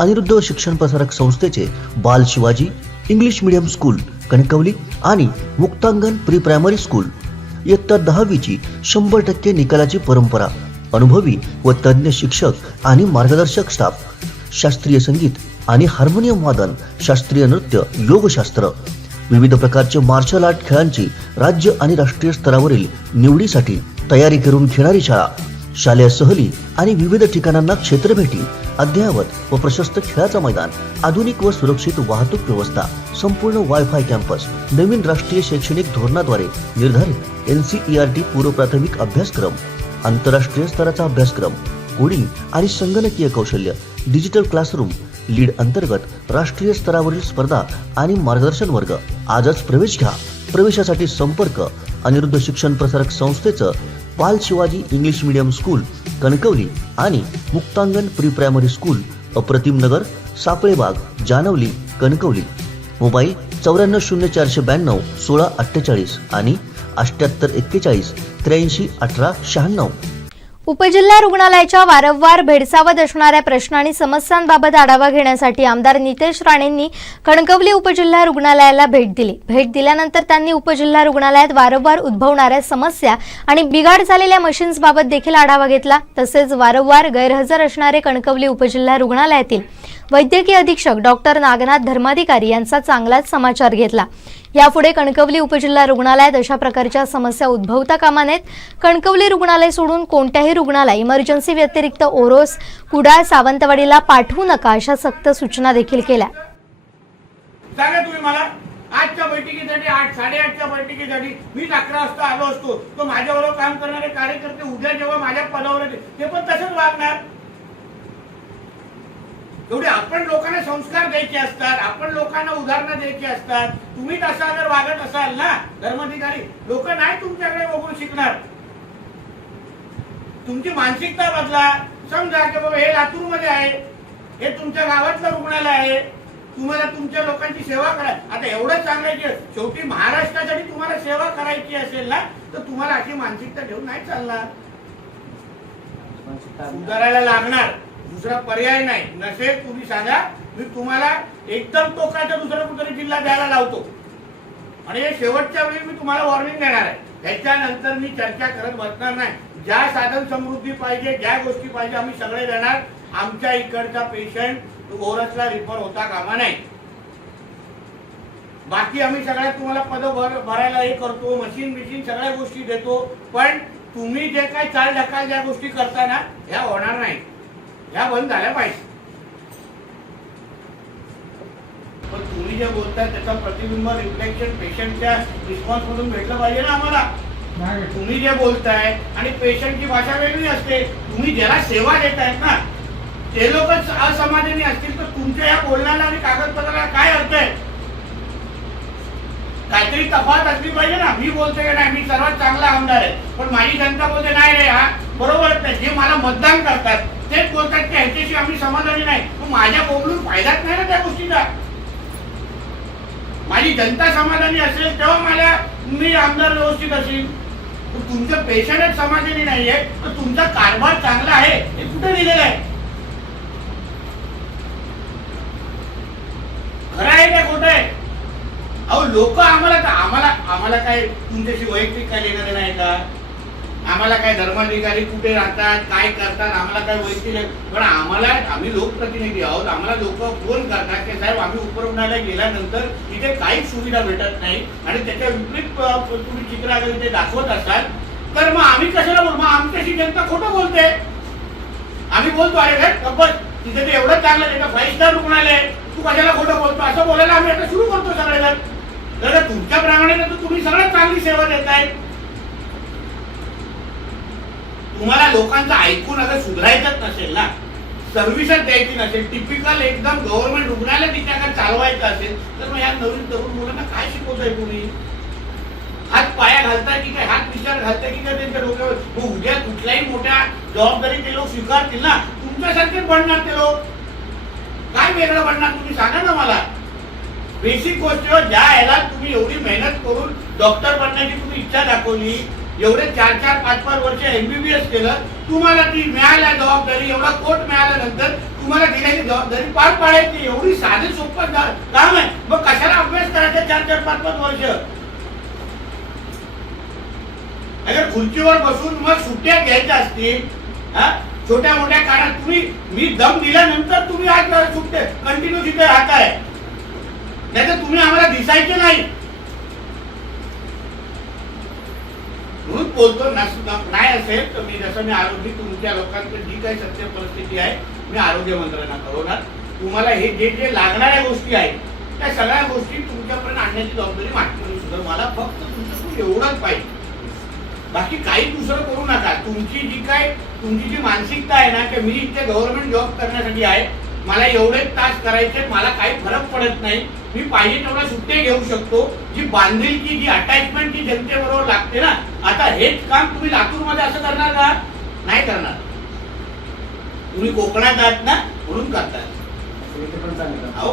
अनिरुद्ध शिक्षण प्रसारक संस्थेचे बाल Shivaji English medium school Kankavli आणि मुक्तांगण प्री प्रायमरी स्कूल इयत्ता 10वीची 100% निकालाची परंपरा, अनुभवी व तज्ञ शिक्षक आणि मार्गदर्शक स्टाफ, शास्त्रीय संगीत आणि हार्मोनियम वादन, शास्त्रीय नृत्य, योगशास्त्र, विविध प्रकारचे मार्शल आर्ट खेळांची राज्य आणि राष्ट्रीय स्तरावरील निवडीसाठी तयारी करून घेणारी शाळा, शालेय सहली आणि विविध ठिकाणांना क्षेत्रभेटी, अद्ययावत व प्रशस्त खेळाचं मैदान, आधुनिक व सुरक्षित वाहतूक व्यवस्था, संपूर्ण वायफाय कॅम्पस, नवीन राष्ट्रीय शैक्षणिक धोरणाद्वारे निर्धारित NCERT पूर्व प्राथमिक अभ्यासक्रम, आंतरराष्ट्रीय स्तराचा अभ्यासक्रम, कोडिंग आणि संगणकीय कौशल्य, डिजिटल क्लासरूम, लीड अंतर्गत राष्ट्रीय स्तरावरील स्पर्धा आणि मार्गदर्शन वर्ग. आजच प्रवेश घ्या. प्रवेशासाठी संपर्क अनिरुद्ध शिक्षण प्रसारक संस्थेचं बाल Shivaji English medium school Kankavli आणि मुक्तांगण प्री प्रायमरी स्कूल अप्रतिम नगर, सापळेबाग, जानवली, कणकवली. मोबाईल 940492 1648 आणि 7841 83 18 96. उपजिल्हा रुग्णालयाच्या वारंवार भेडसावत असणाऱ्या प्रश्न आणि समस्यांबाबत आढावा घेण्यासाठी आमदार नितेश राणेंनी कणकवली उपजिल्हा रुग्णालयाला भेट दिली. भेट दिल्यानंतर त्यांनी उपजिल्हा रुग्णालयात वारंवार उद्भवणाऱ्या समस्या आणि बिघाड झालेल्या मशीन्सबाबत देखील आढावा घेतला. तसेच वारंवार गैरहजर असणारे कणकवली उपजिल्हा रुग्णालयातील वैद्यकीय अधीक्षक डॉक्टर नागनाथ धर्माधिकारी यांचा चांगलाच समाचार घेतला. यापुढे कणकवली उपजिल्हा रुग्णालयात अशा प्रकारच्या समस्या उद्भवता कामा नयेत. कणकवली रुग्णालय सोडून कोणत्याही रुग्णालय इमर्जन्सी व्यतिरिक्त ओरोस, कुडाळ, सावंतवाडीला पाठवू नका अशा सक्त सूचना देखील केल्या. सांगा तुम्ही मला आजच्या बैठकीसाठी 8:30च्या बैठकीसाठी मी 11 वाजता आलो असतो, तो माझ्याबरोबर काम करणारे कार्यकर्ते उद्या जेव्हा माझ्या पदावर येते ते पण तसंच वागणार. एवढे आपण लोकांना संस्कार द्यायचे असतात, आपण लोकांना उदाहरणं द्यायची असतात. तुम्ही तसा जर वागत असाल ना धर्माधिकारी, लोक नाही तुमच्याकडे बघून शिकणार. तुमची मानसिकता बदला. समजा की बाबा हे लातूर मध्ये आहे, हे तुमच्या गावातलं रुग्णालय आहे, तुम्हाला तुमच्या लोकांची सेवा करा. आता एवढं सांगायचं, शेवटी महाराष्ट्रासाठी तुम्हाला सेवा करायची असेल ना तर तुम्हाला अशी मानसिकता ठेवून नाही चालणार. सुधारायला लागणार, दुसरा पर्याय नाही. नसेल तुम्ही सांगा, मी तुम्हाला एकदम टोकाचा दुसरा कुठेतरी जिल्हा द्यायला लावतो आणि हे शेवटच्या वेळी मी तुम्हाला वॉर्निंग देणार आहे. त्याच्यानंतर मी चर्चा करत बसणार नाही. ज्या साधन समृद्धी पाहिजे, ज्या गोष्टी पाहिजे आम्ही सगळे देणार. आमच्या इकडचा पेशंट ओरसला रिफर होता कामा नाही. बाकी आम्ही सगळ्यात तुम्हाला पद भरायला हे करतो, मशीन सगळ्या गोष्टी देतो. पण तुम्ही जे काही चाल ढकाल ज्या गोष्टी करता ना ह्या होणार नाही, ह्या बंद झाल्या पाहिजे. पण तुम्ही जे बोलताय त्याचा प्रतिबिंब रिफ्लेक्शन पेशंटच्या रिस्पॉन्स मधून भेटलं पाहिजे ना आम्हाला. तुम्ही जे बोलताय आणि पेशंटची भाषा वेगळी असते. तुम्ही ज्याला सेवा देतायत ना ते लोकच असमाधानी असतील तर तुमच्या या बोलण्याला आणि कागदपत्राला काय अर्थ आहे? काहीतरी तफावत असली पाहिजे ना. मी बोलतोय की नाही मी सर्वात चांगला आमदार आहे, पण माझी जनता बोलते नाही रे हा बरोबर नाही. जे मला मतदान करतात तेच बोलतात की ह्याच्याशी आम्ही समाधानी नाही. मग माझ्या बोलून फायदाच नाही ना त्या गोष्टीचा. माझी जनता समाधानी असेल तेव्हा मी आमदार व्यवस्थित असेल. तुमचं पेशंटच समाधानी नाहीये तर तुमचा कारभार चांगला आहे हे कुठे लिहिलेलं आहे? खरं आहे का खोटं आहे? अहो लोक आम्हाला काय तुमच्याशी वैयक्तिक काय लेणं नाही का? आम्हाला काय धर्माधिकारी कुठे राहतात, काय करतात, आम्हाला काय वैयक्तिक. पण आम्ही लोकप्रतिनिधी आहोत. आम्हाला लोक फोन करतात की साहेब आम्ही उपरुग्णालयात गेल्यानंतर इथे काहीच सुविधा भेटत नाही आणि त्याच्या विपरीत तुम्ही चित्र अगर इथे दाखवत असाल तर मग आम्ही कशाला बोलू? मग आमच्याशी जनता खोटं बोलते. आम्ही बोलतो अरे काय कब्बल तिथे ते एवढं चांगलं त्याचं 5 स्टार रुग्णालय आहे, तू कशाला खोटं बोलतो असं बोलायला आम्ही आता सुरू करतो सगळेजण. तर तुमच्याप्रमाणे तर तुम्ही सगळ्यात चांगली सेवा देताय. तुम्हाला लोकांचं ऐकून अगर सुधारायचंच नसेल ना, सर्व्हिसच द्यायची नसेल, टिपिकल एकदम गव्हर्नमेंट रुग्णालय तिच्याकडे चालवायचं असेल तर मग या नवीन तरुण मुलांना काय शिकवताय तुम्ही? हात पाया घालताय की काय, हात विचार घालताय की काय त्यांच्या डोक्यावर? मग उद्या कुठल्याही मोठ्या जबाबदारी ते लोक स्वीकारतील ना, तुमच्यासारखेच बनणार ते लोक. काय वेगळं बनणार तुम्ही सांगा ना मला. बेसिक गोष्टीवर ज्या याला तुम्ही एवढी मेहनत करून डॉक्टर बनण्याची तुम्ही इच्छा दाखवली, एवढे 4-4, 5-5 वर्ष MBBS केलं, तुम्हाला ती मिळाल्या जबाबदारी, एवढा कोट मिळाल्यानंतर तुम्हाला दिलेली जबाबदारी पार पाडायची. एवढी साधी सोपं काम आहे. मग कशाला अभ्यास करायचा 4-4, 5-5 वर्ष? अगर खुर्चीवर बसून मग सुट्ट्या घ्यायच्या असतील, छोट्या मोठ्या काळात तुम्ही मी दम दिल्यानंतर तुम्ही आज सुट्टे कंटिन्यू तिथे राहताय, त्याचं तुम्ही आम्हाला दिसायचे नाही म्हणून बोलतो. नाही असेल तर मी जसं मी आरोग्य तुमच्या लोकांकडे जी काही सत्य परिस्थिती आहे मी आरोग्य मंत्र्यांना कळवणार. तुम्हाला हे जे जे लागणाऱ्या गोष्टी आहेत त्या सगळ्या गोष्टी तुमच्यापर्यंत आणण्याची जबाबदारी माझी सुद्धा. मला फक्त तुमचं एवढंच पाहिजे, बाकी काही दुसरं करू नका. तुमची जी मानसिकता आहे ना की मी इथे गव्हर्नमेंट जॉब करण्यासाठी आहे, मला एवढेच तास करायचे, मला काही फरक पडत नाही, मी पाहिजे तेवढा सुट्टे घेऊ शकतो. जी बांधिलकी जी अटॅचमेंट जी जनतेबरोबर लागते ना, आता हेच काम तुम्ही लातूरमध्ये असं करणार का? नाही करणार. तुम्ही कोकणात आहात ना म्हणून करताय. अहो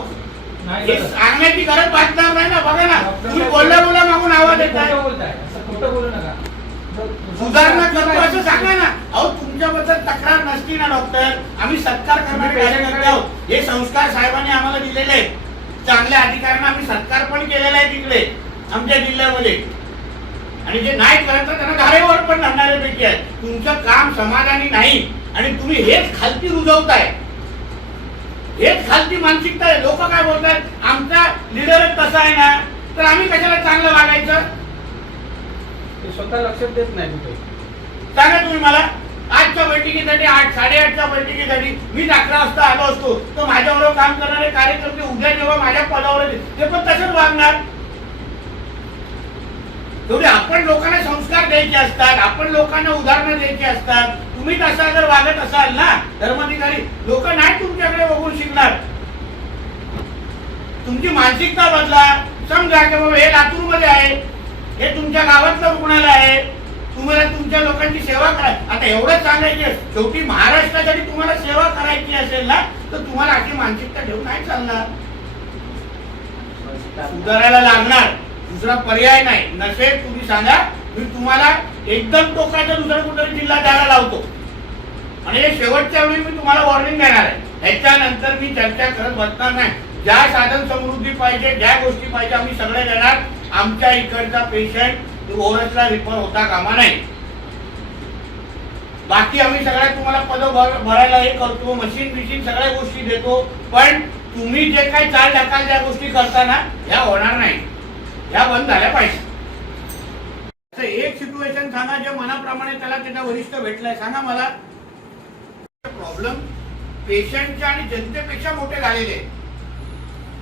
हे सांगण्याची गरज वाटणार नाही ना. बघा ना, तुम्ही बोलल्या मागून आवाज येताय. सुधारणा करतो असं सांगा ना. अहो तुमच्याबद्दल तक्रार नसती ना डॉक्टर, आम्ही सत्कार करणारे कार्यकर्ते आहोत. हे संस्कार साहेबांनी आम्हाला दिलेले आहेत. चांगल्या अधिकाऱ्यांना आम्ही सत्कार पण केलेला आहे तिकडे आमच्या जिल्ह्यामध्ये. आणि जे नाही करत त्यांना धारेवर पण धरणारे पैकी आहेत. तुमचं काम समाधानी नाही आणि तुम्ही हेच खालती रुजवताय, हेच खालती मानसिकता आहे. लोक काय बोलतात, आमचा लीडरच तसा आहे ना, तर आम्ही कशाला चांगलं वागायचं? स्वतः लक्षात देत नाही कुठे. सांगा तुम्ही मला, आजच्या बैठकीसाठी 8-8:30च्या बैठकीसाठी मी 11 वाजता आलो असतो तर माझ्याबरोबर काम करणारे कार्यकर्ते उद्या जेव्हा माझ्या पदावर येतील ते पण तसंच वागणार. तेवढे आपण लोकांना संस्कार द्यायचे असतात, आपण लोकांना उदाहरणं द्यायची असतात. तुम्ही तसा जर वागत असाल ना धर्माधिकारी, लोक नाही तुमच्याकडे बघून शिकणार. तुमची मानसिकता बदला. समजा की बाबा हे लातूरमध्ये आहे, हे तुमच्या गावातलं रुग्णालय आहे, तुम्हाला तुमच्या लोकांची सेवा करा. आता एवढंच सांगायचे, शेवटी महाराष्ट्रासाठी तुम्हाला सेवा करायची असेल ना तर तुम्हाला अशी मानसिकता ठेवून नाही चालणार. सुधारायला लागणार, दुसरा पर्याय नाही. नसेल तुम्ही सांगा, मी तुम्हाला एकदम टोकाचा दुसरा कुठेतरी जिल्हा द्यायला लावतो आणि हे शेवटच्या वेळी मी तुम्हाला वॉर्निंग देणार आहे. ह्याच्यानंतर मी चर्चा करत बसणार नाही. ज्या साधन समृद्धी पाहिजे, ज्या गोष्टी पाहिजे आम्ही सगळे देणार. आमच्या इकडचा पेशंट ओरसला रिफर होता कामा नाही. बाकी आम्ही सगळ्या तुम्हाला पद भरायला हे करतो, मशीन सगळ्या गोष्टी देतो. पण तुम्ही जे काही चाल ढकाल ज्या गोष्टी करताना ह्या होणार नाही, ह्या बंद झाल्या पाहिजे. एक सिच्युएशन सांगा जे मनाप्रमाणे त्याला त्याचा वरिष्ठ भेटलाय. सांगा मला. प्रॉब्लेम पेशंटच्या आणि जनतेपेक्षा मोठे झालेले.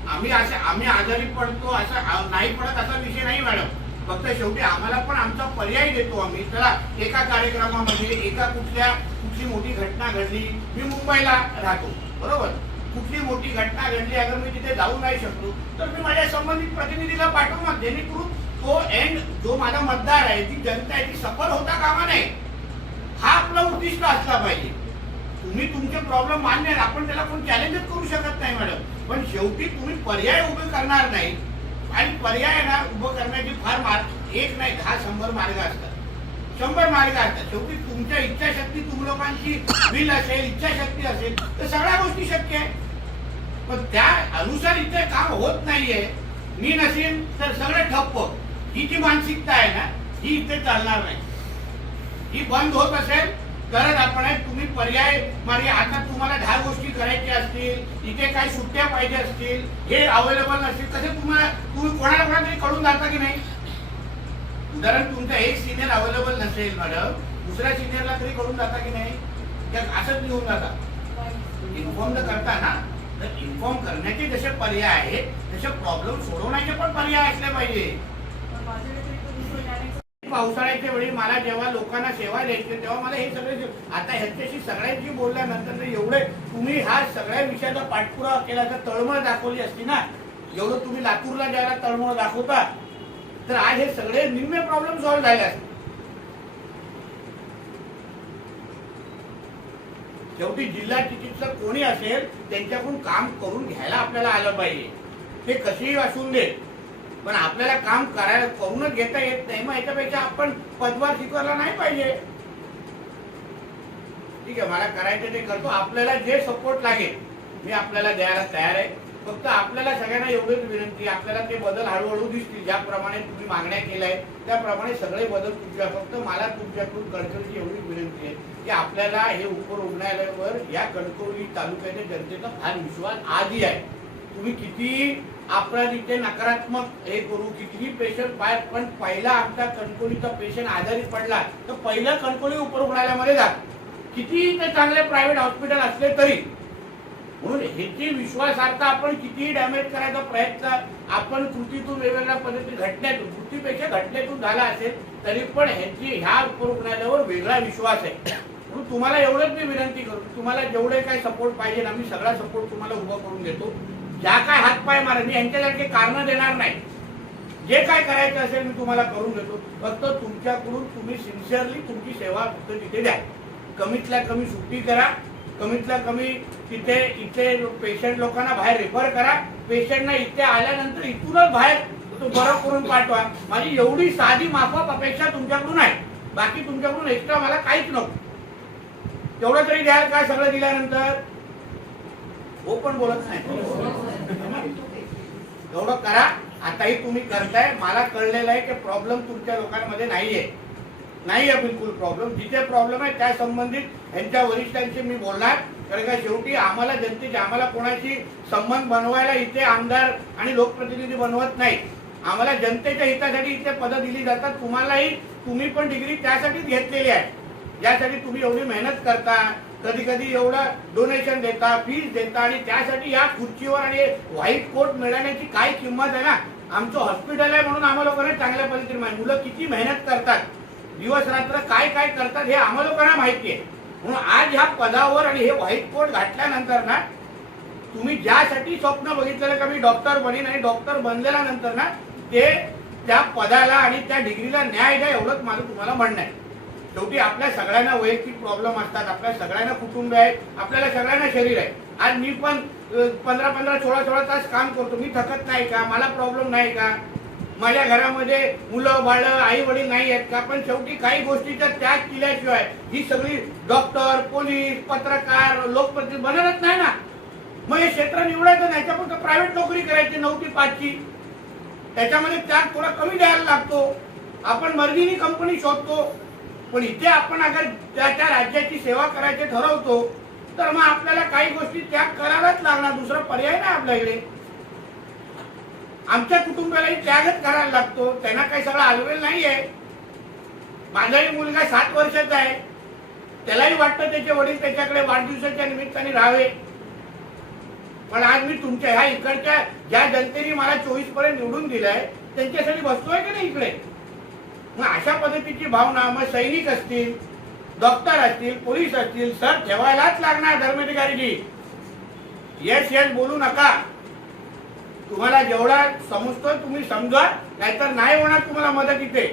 आम्ही आजारी पडतो असं नाही पडत असा विषय नाही मॅडम. फक्त शेवटी आम्हाला पण आमचा पर्याय देतो आम्ही. चला एका कार्यक्रमामध्ये कुठली मोठी घटना घडली, मी मुंबईला राहतो बरोबर, कुठली मोठी घटना घडली, अगर मी तिथे जाऊ नाही शकलो तर मी माझ्या संबंधित प्रतिनिधीला पाठवणार, जेणेकरून तो एंड जो माझा मतदार आहे, जी जनता आहे ती सफल होता कामा नाही. हा आपला उद्दिष्ट असला पाहिजे. तुम्ही तुमचे प्रॉब्लेम मान्य आहे, आपण त्याला कोण चॅलेंजच करू शकत नाही मॅडम. पण शेवटी तुम्ही पर्याय उभे करणार नाही आणि पर्याय ना उभं करण्याची फार एक नाही 10-100 मार्ग असतात. 100 मार्ग असतात. शेवटी तुमच्या इच्छाशक्ती, तुम्ही लोकांची विल असेल, इच्छाशक्ती असेल तर सगळ्या गोष्टी शक्य आहे. पण त्या अनुसार इथे काम होत नाहीये, मी नसेल तर सगळे ठप्प. ही जी मानसिकता आहे ना ही इथे चालणार नाही. ही बंद होत असेल तरच आपण तुम्ही पर्याय मार्ग. आता तुम्हाला 10 गोष्टी करायच्या असतील, इथे काही सुट्ट्या पाहिजे असतील, हे अवेलेबल नसतील, कसे तुम्ही कोणाला तरी कळून जाता की नाही? उदाहरण तुमचा एक सिनियर अवेलेबल नसेल मॅडम, दुसऱ्या सिनियरला तरी कळून जाता की नाही? असंच लिहून जाता. इन्फॉर्म तर करता ना, तर इन्फॉर्म करण्याचे जसे पर्याय आहेत तसे प्रॉब्लेम सोडवण्याचे पण पर्याय असले पाहिजे. पावसाळ्याच्या वेळी मला जेव्हा लोकांना सेवा द्यायची तेव्हा मला हे सगळे आता ह्याच्याशी सगळ्यांशी बोलल्यानंतर एवढे तुम्ही हा सगळ्या विषयाचा पाठपुरावा केला तर तळमळ दाखवली असती ना. एवढं तुम्ही लातूरला ज्याला तळमळ दाखवता तर आज हे सगळे निम्मे प्रॉब्लेम सॉल्व्ह झाले असते. शेवटी जिल्हा चिकित्सक कोणी असेल त्यांच्याकडून काम करून घ्यायला आपल्याला आलं पाहिजे. ते कसेही असून दे, पण आपल्याला काम करूनच घेता येत नाही. मग याच्यापेक्षा आपण पदभार स्वीकारला नाही पाहिजे. ठीक आहे, मला करायचं ते करतो. आपल्याला जे सपोर्ट लागेल मी आपल्याला द्यायला तयार आहे. फक्त आपल्याला सगळ्यांना एवढीच विनंती, आपल्याला ते बदल हळूहळू दिसतील. ज्याप्रमाणे तुम्ही मागण्या केल्या आहेत त्याप्रमाणे सगळे बदल तुमच्या, फक्त मला तुमच्याकडून कणकवलीची एवढीच विनंती आहे की आपल्याला हे उपरुग्णालयावर या कणकवली तालुक्याच्या जनतेचा फार विश्वास आजही आहे. तुम्ही किती अपराधीचे नकारात्मक हे करू, कितीही पेशंट बाहेर, पण पहिला आमचा कणकवलीचा पेशंट आजारी पडला तर पहिलं कणकवली उपरुग्णालयामध्ये जा, किती ते चांगले प्रायव्हेट हॉस्पिटल असले तरी. म्हणून ह्याची विश्वासार्हता आपण कितीही डॅमेज करायचा प्रयत्न आपण कृतीतून वेगवेगळ्या पद्धती घटनेतून, कृतीपेक्षा घटनेतून झाला असेल तरी पण ह्याची ह्या उपरुग्णालयावर वेगळा विश्वास आहे. म्हणून तुम्हाला एवढंच मी विनंती करतो, तुम्हाला जेवढे काय सपोर्ट पाहिजे ना, मी सगळा सपोर्ट तुम्हाला उभा करून देतो. ज्या काय हातपाय मारा, मी यांच्यासारखे कारण देणार नाही. जे काय करायचं असेल मी तुम्हाला करून देतो. फक्त तुमच्याकडून तुम्ही सिन्सिअरली तुमची सेवा फक्त तिथे द्या. कमीतल्या कमी सुट्टी करा, कमीतल्या कमी तिथे इथे पेशंट लोकांना बाहेर रेफर करा. पेशंटना इथे आल्यानंतर इथूनच बाहेर तो बरं करून पाठवा. माझी एवढी साधी माफक अपेक्षा तुमच्याकडून आहे. बाकी तुमच्याकडून एक्स्ट्रा मला काहीच नको. तेवढं तरी द्याल का सगळं दिल्यानंतर? हो पण बोलत नाही. एवढं करा. आताही तुम्ही करताय. मला कळलेलं आहे की प्रॉब्लेम तुमच्या लोकांमध्ये नाहीये बिलकुल प्रॉब्लेम. जिथे प्रॉब्लेम आहे त्या संबंधित यांच्या वरिष्ठांशी मी बोलणार. कारण का शेवटी आम्हाला जनतेचे, आम्हाला कोणाशी संबंध बनवायला इथे आमदार आणि लोकप्रतिनिधी बनवत नाही. आम्हाला जनतेच्या हितासाठी इथे पदं दिली जातात. तुम्हालाही, तुम्ही पण डिग्री त्यासाठीच घेतलेली आहे, ज्यासाठी तुम्ही एवढी मेहनत करता, कधी कधी एवढं डोनेशन देता, फीस देता, आणि त्यासाठी या खुर्चीवर आणि व्हाईट कोट मिळवण्याची काय किंमत आहे ना. आमचं हॉस्पिटल आहे म्हणून आम्हाला लोकांना चांगल्या पद्धतीने माहिती. मुलं किती मेहनत करतात, दिवस रात्र काय काय करतात हे आम्हाला लोकांना माहिती आहे. म्हणून आज ह्या पदावर आणि हे व्हाईट कोट घातल्यानंतर ना, तुम्ही ज्यासाठी स्वप्न बघितलेलं का मी डॉक्टर बनीन, आणि डॉक्टर बनल्यानंतर ना ते त्या पदाला आणि त्या डिग्रीला न्याय द्या, एवढंच माझं तुम्हाला म्हणणं आहे. शेवटी आपल्या सगळ्यांना वैयक्तिक प्रॉब्लेम असतात, आपल्या सगळ्यांना कुटुंब आहे, आपल्याला सगळ्यांना शरीर आहे. आज मी पण 15-15, 16-16 तास काम करतो. मी थकत नाही का? मला प्रॉब्लेम नाही का? माझ्या घरामध्ये मुलं बाळ, आई वडील नाही आहेत का? पण शेवटी काही गोष्टीचा त्याग केल्याशिवाय ही सगळी डॉक्टर, पोलीस, पत्रकार, लोकप्रतिनिधी बनतच नाही ना. मग हे क्षेत्र निवडायचं नाही, फक्त प्रायव्हेट नोकरी करायची 9 ते 5 ची. त्याच्यामध्ये त्याग थोडा कमी द्यायला लागतो. आपण मर्जीने कंपनी शोधतो. पण इथे आपण अगर त्या राज्याची सेवा करायची ठरवतो तर मग आपल्याला काही गोष्टी त्याग करायलाच लागणार. दुसरा पर्याय नाही आपल्याकडे. आमच्या कुटुंबालाही त्यागच करायला लागतो. त्यांना काही सगळं आलवेल नाहीये. माझाही मुलगा 7 वर्षाचा आहे. त्यालाही वाटतं त्याचे वडील त्याच्याकडे वाढदिवसाच्या निमित्ताने राहावे. पण आज मी तुमच्या ह्या इकडच्या ज्या जनतेने मला 24 पर्यंत निवडून दिलाय त्यांच्यासाठी बसतोय की नाही इकडे. मग अशा पद्धतीची भावना मग सैनिक असतील, डॉक्टर असतील, पोलीस असतील, सर ठेवायलाच लागणार. धर्माधिकारीजी यस यस बोलू नका. तुम्हाला जेवढा समजतोय तुम्ही समजा, नाहीतर नाही होणार तुम्हाला मदत इथे.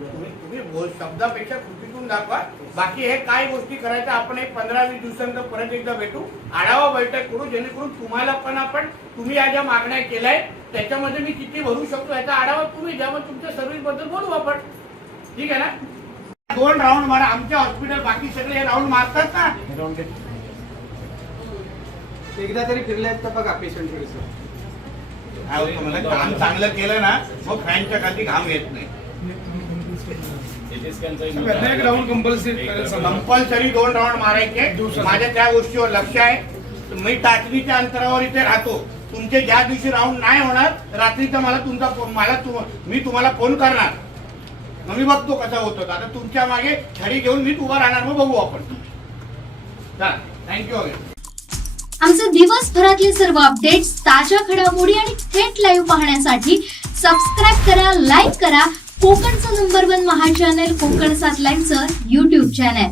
तुम्ही शब्दापेक्षा कृतीतून दाखवा. बाकी हे काय गोष्टी करायच्या आपण एक 15-20 दिवसांनंतर परत एकदा भेटू, आढावा बैठक करू, जेणेकरून तुम्हाला पण आपण तुम्ही या ज्या मागण्या केल्याय त्याच्यामध्ये मी किती भरू शकतो याचा आढावा तुम्ही द्या. मग तुमच्या सर्व्हिस बद्दल बोलू आपण. ठीक आहे ना? 2 राऊंड मारा. आमच्या हॉस्पिटल बाकी सगळे हे राऊंड मारतात ना. एकदा तरी फिरले तर बघा पेशंट. मला काम चांगलं केलं ना मग फॅनच्या खाली घाम येत नाही. कंपल्सरी 2 राऊंड मारायचे. माझ्या त्या गोष्टीवर लक्ष आहे. मी टाचणीच्या अंतरावर इथे राहतो. तुमचे ज्या दिवशी राऊंड नाही होणार रात्रीचा मी तुम्हाला फोन करणार. मग मी बघतो कसा होतो. आता तुमच्या मागे छडी घेऊन मी उभा राहणार. मग बघू आपण. थँक्यू. आमचे दिवसभरातले सर्व अपडेट्स, ताज्या घडामोडी आणि थेट लाईव्ह पाहण्यासाठी सबस्क्राईब करा, लाईक करा कोकणचं नंबर 1 महा चॅनल कोकण 7 लाईव्हचं YouTube चॅनल.